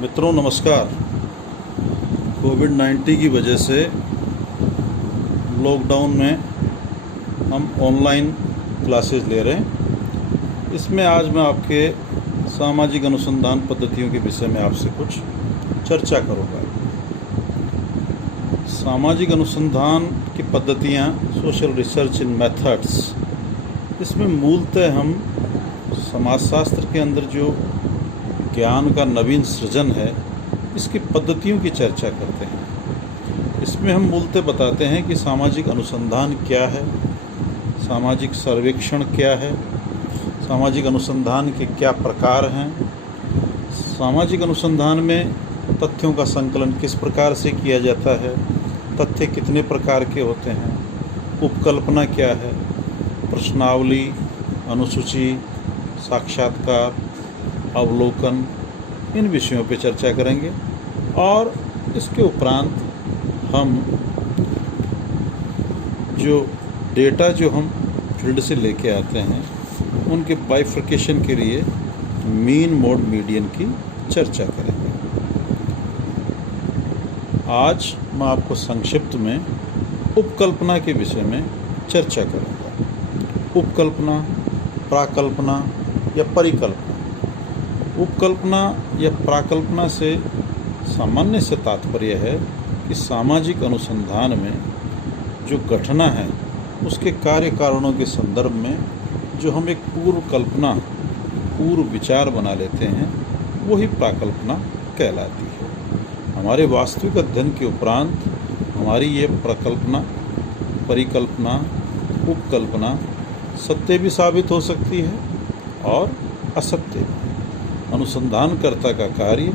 मित्रों नमस्कार। कोविड-19 की वजह से लॉकडाउन में हम ऑनलाइन क्लासेस ले रहे हैं। इसमें आज मैं आपके सामाजिक अनुसंधान पद्धतियों के विषय में आपसे कुछ चर्चा करूँगा। सामाजिक अनुसंधान की पद्धतियाँ, सोशल रिसर्च इन मेथड्स, इसमें मूलतः हम समाजशास्त्र के अंदर जो ज्ञान का नवीन सृजन है, इसकी पद्धतियों की चर्चा करते हैं। इसमें हम मूलतः बताते हैं कि सामाजिक अनुसंधान क्या है, सामाजिक सर्वेक्षण क्या है, सामाजिक अनुसंधान के क्या प्रकार हैं, सामाजिक अनुसंधान में तथ्यों का संकलन किस प्रकार से किया जाता है, तथ्य कितने प्रकार के होते हैं, उपकल्पना क्या है, प्रश्नावली, अनुसूची, साक्षात्कार, अवलोकन, इन विषयों पर चर्चा करेंगे। और इसके उपरांत हम जो डेटा जो हम फील्ड से लेके आते हैं, उनके बाइफर्केशन के लिए मीन, मोड, मीडियन की चर्चा करेंगे। आज मैं आपको संक्षिप्त में उपकल्पना के विषय में चर्चा करूँगा। उपकल्पना, प्राकल्पना या परिकल्पना। उपकल्पना या प्राकल्पना से सामान्य से तात्पर्य है कि सामाजिक अनुसंधान में जो घटना है उसके कार्य कारणों के संदर्भ में जो हम एक पूर्व कल्पना, पूर्व विचार बना लेते हैं, वही प्राकल्पना कहलाती है। हमारे वास्तविक अध्ययन के उपरांत हमारी ये प्रकल्पना, परिकल्पना, उपकल्पना सत्य भी साबित हो सकती है और असत्य भी। अनुसंधानकर्ता का कार्य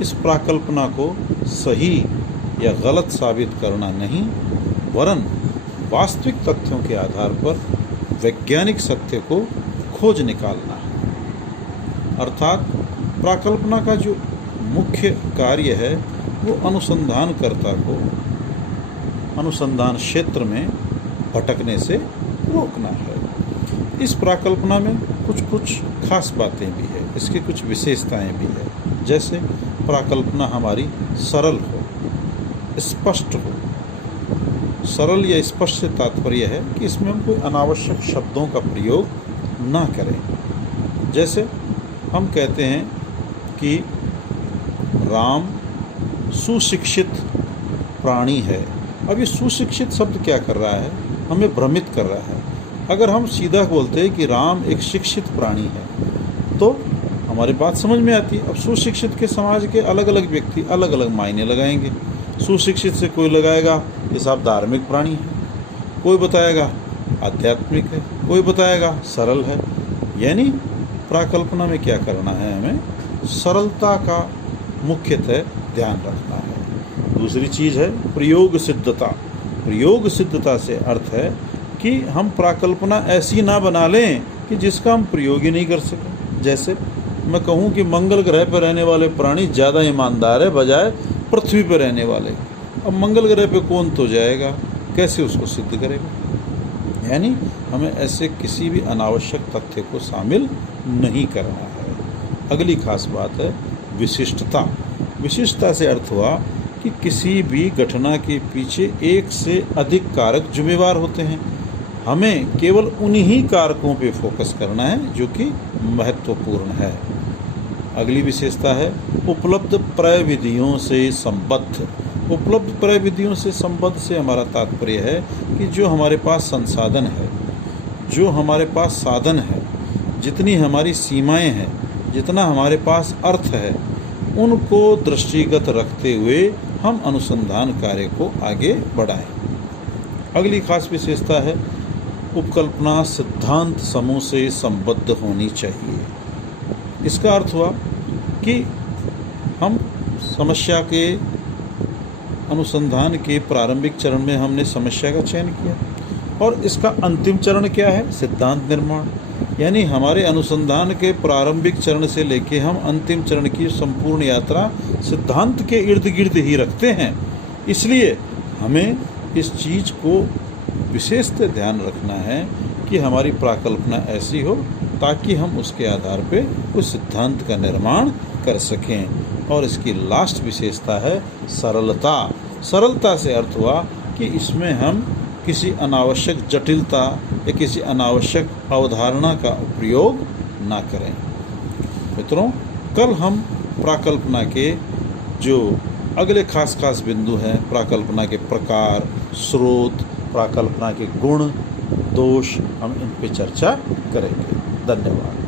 इस प्राकल्पना को सही या गलत साबित करना नहीं, वरन वास्तविक तथ्यों के आधार पर वैज्ञानिक सत्य को खोज निकालना है। अर्थात प्राकल्पना का जो मुख्य कार्य है वो अनुसंधानकर्ता को अनुसंधान क्षेत्र में भटकने से रोकना है। इस प्राकल्पना में कुछ खास बातें भी है, इसकी कुछ विशेषताएं भी है। जैसे प्राकल्पना हमारी सरल हो, स्पष्ट हो। सरल या स्पष्ट से तात्पर्य है कि इसमें हम कोई अनावश्यक शब्दों का प्रयोग ना करें। जैसे हम कहते हैं कि राम सुशिक्षित प्राणी है। अब ये सुशिक्षित शब्द क्या कर रहा है? हमें भ्रमित कर रहा है। अगर हम सीधा बोलते हैं कि राम एक शिक्षित प्राणी है तो हमारी बात समझ में आती है। अब सुशिक्षित के समाज के अलग अलग व्यक्ति अलग अलग मायने लगाएंगे। सुशिक्षित से कोई लगाएगा कि साहब धार्मिक प्राणी है, कोई बताएगा आध्यात्मिक है, कोई बताएगा सरल है। यानी प्राकल्पना में क्या करना है? हमें सरलता का मुख्यतः ध्यान रखना है। दूसरी चीज़ है प्रयोग सिद्धता। प्रयोग सिद्धता से अर्थ है कि हम प्राकल्पना ऐसी ना बना लें कि जिसका हम प्रयोग ही नहीं कर सकें। जैसे मैं कहूँ कि मंगल ग्रह पर रहने वाले प्राणी ज़्यादा ईमानदार है बजाय पृथ्वी पर रहने वाले। अब मंगल ग्रह पे कौन तो जाएगा, कैसे उसको सिद्ध करेगा? यानी हमें ऐसे किसी भी अनावश्यक तथ्य को शामिल नहीं करना है। अगली खास बात है विशिष्टता। विशिष्टता से अर्थ हुआ कि किसी भी घटना के पीछे एक से अधिक कारक जिम्मेवार होते हैं। हमें केवल उन्हीं कारकों पे फोकस करना है जो कि महत्वपूर्ण है। अगली विशेषता है उपलब्ध प्रविधियों से संबद्ध। उपलब्ध प्रविधियों से संबद्ध से हमारा तात्पर्य है कि जो हमारे पास संसाधन है, जो हमारे पास साधन है, जितनी हमारी सीमाएं हैं, जितना हमारे पास अर्थ है, उनको दृष्टिगत रखते हुए हम अनुसंधान कार्य को आगे बढ़ाएं। अगली खास विशेषता है उपकल्पना सिद्धांत समूह से संबद्ध होनी चाहिए। इसका अर्थ हुआ कि हम समस्या के अनुसंधान के प्रारंभिक चरण में हमने समस्या का चयन किया और इसका अंतिम चरण क्या है? सिद्धांत निर्माण। यानी हमारे अनुसंधान के प्रारंभिक चरण से लेके हम अंतिम चरण की संपूर्ण यात्रा सिद्धांत के इर्द गिर्द ही रखते हैं। इसलिए हमें इस चीज़ को विशेषतः ध्यान रखना है कि हमारी प्राकल्पना ऐसी हो ताकि हम उसके आधार पे उस सिद्धांत का निर्माण कर सकें। और इसकी लास्ट विशेषता है सरलता। सरलता से अर्थ हुआ कि इसमें हम किसी अनावश्यक जटिलता या किसी अनावश्यक अवधारणा का प्रयोग ना करें। मित्रों, कल हम प्राकल्पना के जो अगले खास बिंदु हैं, प्राकल्पना के प्रकार, स्रोत, प्राकल्पना के गुण, दोष, हम इन पे चर्चा करेंगे। धन्यवाद।